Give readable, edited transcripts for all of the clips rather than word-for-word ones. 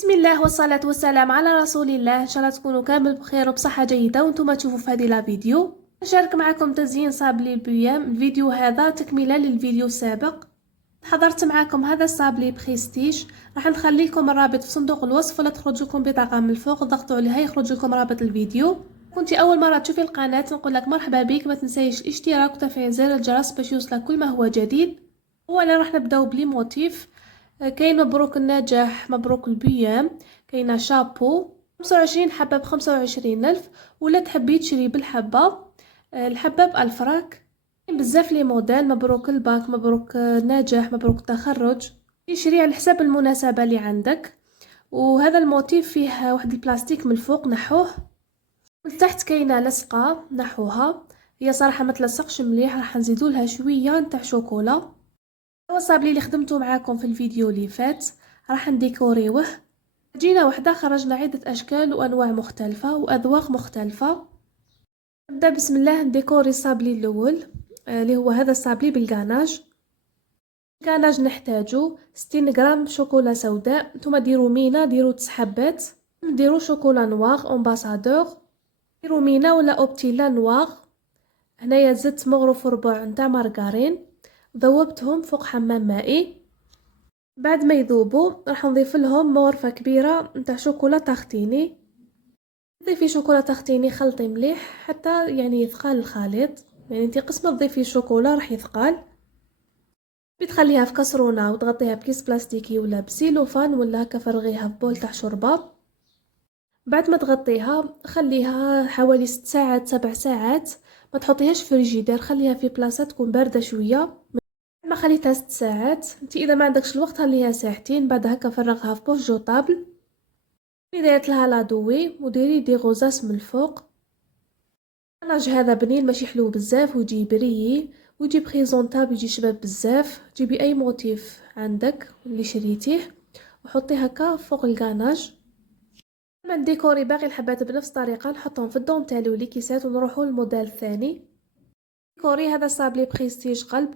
بسم الله والصلاة والسلام على رسول الله. ان شاء الله تكونوا كامل بخير وبصحة جيدة وانتم تشوفوا في هذه لا فيديو. نشارك معكم تزيين صابلي البيام. الفيديو هذا تكملة للفيديو السابق. حضرت معكم هذا الصابلي بخيستيش. راح نخلي لكم الرابط في صندوق الوصف ولا تخرج لكم بطاقة من الفوق، ضغطوا عليها يخرج لكم رابط الفيديو. كنتي اول مرة تشوفي القناة نقول لك مرحبا بك، ما تنسيش الاشتراك وتفعيل زر الجرس باش يوصلك كل ما هو جديد. اولا راح نبداو بلي موتيف. كاين مبروك النجاح، مبروك البيام، كاينه شابو 25 حبه ب25,000، ولا تحبي تشري بالحبه. الحبه ب1000 راك. كاين بزاف لي موديل، مبروك الباك، مبروك النجاح، مبروك التخرج. يشري على حساب المناسبه اللي عندك. وهذا الموتيف فيه واحد البلاستيك من الفوق نحوه، من تحت كاينه لصقه نحوها. هي صراحه ما تلصقش مليح، راح نزيدو لها شويه نتاع شوكولا. هو الصابلي اللي خدمته معاكم في الفيديو اللي فات راح نديكوريوه. جينا وحده خرجنا عدة اشكال وانواع مختلفة واذواق مختلفة. نبدا بسم الله نديكوري الصابلي الاول، اللي هو هذا الصابلي بالغاناج. الغاناج نحتاجو 60 غرام شوكولا سوداء، نتوما ديروا مينا، ديروا 9 حبات. ديروا شوكولا نوار امباسادور، ديروا مينا ولا اوبتيلا نوار. هنايا زدت مغرف ربع نتاع مارغرين، ذوبتهم فوق حمام مائي. بعد ما يذوبوا راح نضيف لهم مغرفه كبيره نتاع شوكولا تختيني. ضيفي شوكولا تختيني، خلطي مليح حتى يعني يثقل الخليط. يعني انتي قسمه تضيفي الشوكولا راح يثقل. بتخليها في كسرونه وتغطيها بكيس بلاستيكي ولا بسيلوفان ولا هكا، فرغيها في بول تاع شوربه. بعد ما تغطيها خليها حوالي 6 ساعات 7 ساعات. ما تحطيهاش في فريجيدير، خليها في بلاصه تكون بارده شويه. ما خليتها 6 ساعات. انت اذا ما عندكش الوقت خليها ساعتين. بعد هكا فرغها في بوش جوطابل. ديرت لها لادوي وديري دي غوزاس من الفوق. الناج هذا بنين ماشي حلو بزاف ويجي بريي ويجي بريزونطابل، يجي شباب بزاف. جيبي اي موتيف عندك اللي شريتيه وحطيه هكا فوق الغاناج. لما نديكوري باقي الحبات بنفس الطريقه نحطهم في الدونتيل وليكيسات ونروحوا للموديل الثاني. ديكوري هذا صابلي بريستيج قلب.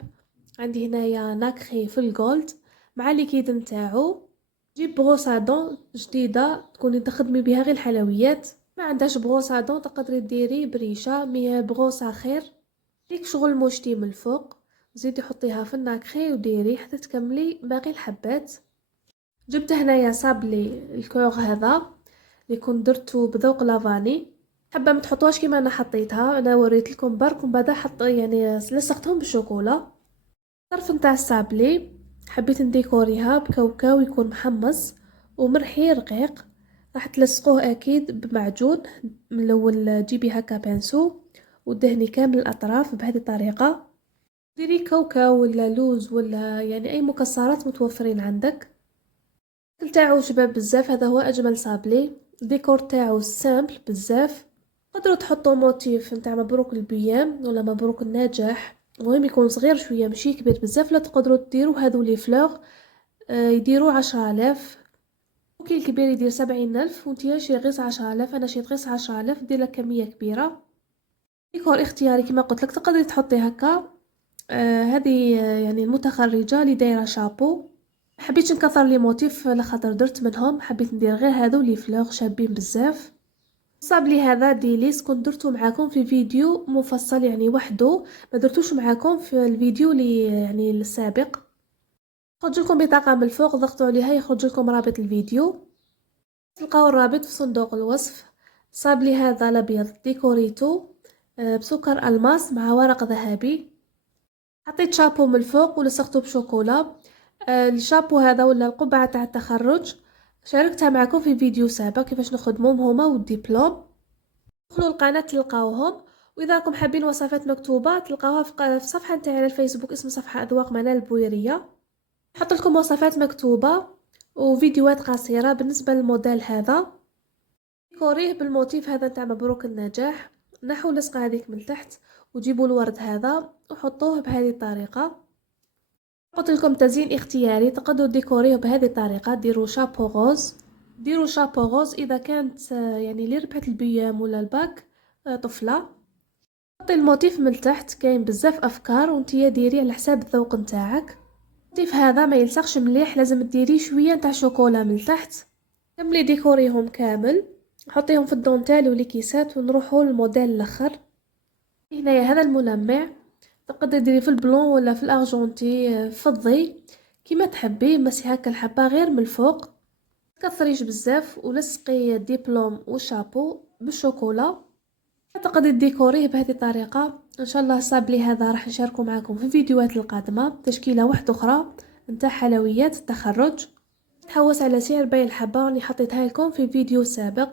عندي هنايا ناكري في الجولد مع ليكيد نتاعو. جيب بروسة دون جديدة تكوني تخدمي بها غير الحلويات. ما عندهاش بروسة دون تقدري ديري بريشة، مي بروسة خير. ديك شغل موشتي من الفوق، زيدي حطيها في الناكري وديري حتى تكملي باقي الحبات. جبت هنايا صابلي الكور هذا اللي كنت درتو بذوق لافاني. حابه ما تحطوهاش كيما انا حطيتها، انا وريت لكم برك ومن بعد حط يعني لصقتهم بالشوكولا. الطرف نتاع الصابلي حبيت نديكوريها بكاوكاو يكون محمص ومرحي رقيق. راح تلصقوه اكيد بمعجون. من الاول جيبي هكا بانسو ودهني كامل الاطراف بهذه الطريقه. ديري كاوكاو ولا لوز ولا يعني اي مكسرات متوفرين عندك. تاعو شباب بزاف، هذا هو اجمل صابلي. الديكور تاعو سامبل بزاف. تقدروا تحطوا موتيف نتاع مبروك البيام ولا مبروك النجاح، المهم يكون صغير شويه ماشي كبير بزاف. لا تقدروا ديروا هذو لي فلوغ يديروا 10,000. وكي الكبير يدير 70,000 وانتي شي غير 10,000. انا شريت غير 10,000، دير لك كميه كبيره. ديكور اختياري كما قلت لك، تقدري تحطي هكا. هذه يعني المتخرجه اللي دايره شابو. حبيت نكثر لي موتيف لخاطر درت منهم، حبيت ندير غير هذو لي فلوغ شابين بزاف. صابلي هذا ديليس كنت درتو معاكم في فيديو مفصل يعني وحده، ما درتوش معاكم في الفيديو اللي يعني السابق. خرج لكم بطاقه من الفوق، ضغطوا عليها يخرج لكم رابط الفيديو. تلقاو الرابط في صندوق الوصف. صابلي هذا الابيض ديكوريتو بسكر الماس مع ورق ذهبي. حطيت شابو من الفوق ولصقته بشوكولا. الشابو هذا ولا القبعه تاع التخرج شاركتها معكم في فيديو سابق كيفاش نخدمهم هما والدبلوم. دخلوا القناه تلقاوهم. واذا راكم حابين وصفات مكتوبه تلقاوها في الصفحه نتاعي على الفيسبوك، اسم صفحه اذواق منال البويريه. نحط لكم وصفات مكتوبه وفيديوهات قصيره بالنسبه للموديل هذا. ديكوريه بالموتيف هذا نتاع مبروك النجاح. نحو لصقه هذيك من تحت وجيبوا الورد هذا وحطوه بهذه الطريقه. قلت لكم تزيين اختياري، تقدروا ديكوريه بهذه الطريقه. ديروا شابو غوز، ديروا شابو غوز اذا كانت يعني اللي ربحت البيام ولا الباك طفله. حطي الموتيف من تحت، كاين بزاف افكار وانتي ديري على حساب الذوق نتاعك. الموتيف هذا ما يلصقش مليح، لازم ديري شويه نتاع شوكولا من تحت. كملي ديكوريهم كامل، حطيهم في الدونتيل ولي كيسات ونروحوا للموديل الاخر. هنايا هذا الملمع تقدري ديري في البلون ولا في الارجنتي فضي كيما تحبي، مسي هكا الحبه غير من الفوق، كثريش بزاف ولصقي الدبلوم والشابو بالشوكولا. تقدري ديكوريه بهذه الطريقه. ان شاء الله الصابلي هذا راح نشاركه معكم في الفيديوهات القادمه، تشكيله واحده اخرى نتاع حلويات التخرج. تحوس على سعر باقي الحبه راني حطيتها لكم في فيديو سابق.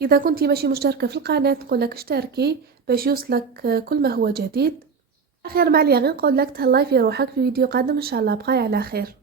اذا كنتي ماشي مشتركه في القناه نقولك اشتركي باش يوصلك كل ما هو جديد. اخر ما عليا غير نقول لك تهلاي في روحك في فيديو قادم ان شاء الله. بقاي على خير.